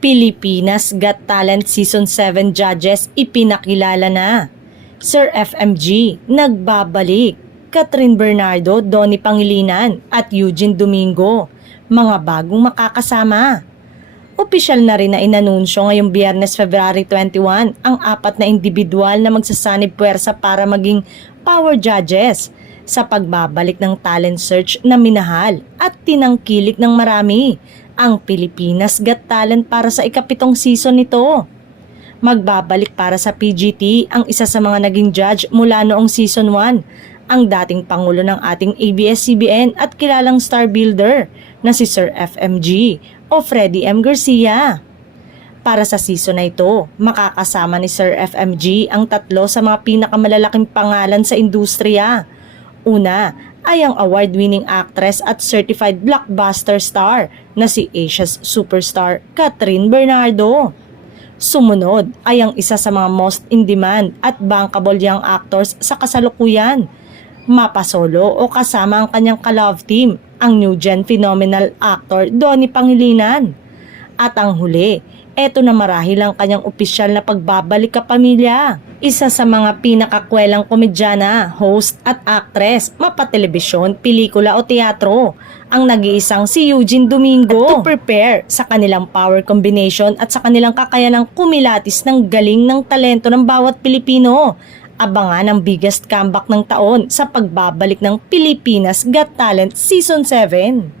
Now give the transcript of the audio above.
Pilipinas Got Talent Season 7 judges ipinakilala na. Sir FMG, nagbabalik. Catherine Bernardo, Donnie Pangilinan at Eugene Domingo, mga bagong makakasama. Opisyal na rin na inanunsyo ngayong Biyernes, February 21 ang 4 na individual na magsasanib puwersa para maging power judges sa pagbabalik ng talent search na minahal at tinangkilik ng marami ang Pilipinas Got Talent para sa ika-7 season nito. Magbabalik para sa PGT ang isa sa mga naging judge mula noong season 1, ang dating pangulo ng ating ABS-CBN at kilalang star builder na si Sir FMG o Freddie M. Garcia. Para sa season na ito, makakasama ni Sir FMG ang 3 sa mga pinakamalalaking pangalan sa industriya. Una ay ang award-winning actress at certified blockbuster star na si Asia's superstar Catherine Bernardo. Sumunod ay ang isa sa mga most in-demand at bankable young actors sa kasalukuyan, mapasolo o kasama ang kanyang ka-love team, ang new gen phenomenal actor Donnie Pangilinan. At ang huli, eto na marahil ang kanyang opisyal na pagbabalik kapamilya. Isa sa mga pinakakwelang komedyana, host at actress, mapatelebisyon, pelikula o teatro, ang nag-iisang si Eugene Domingo. At to prepare sa kanilang power combination at sa kanilang kakayanang kumilatis ng galing ng talento ng bawat Pilipino, abangan ang biggest comeback ng taon sa pagbabalik ng Pilipinas Got Talent Season 7.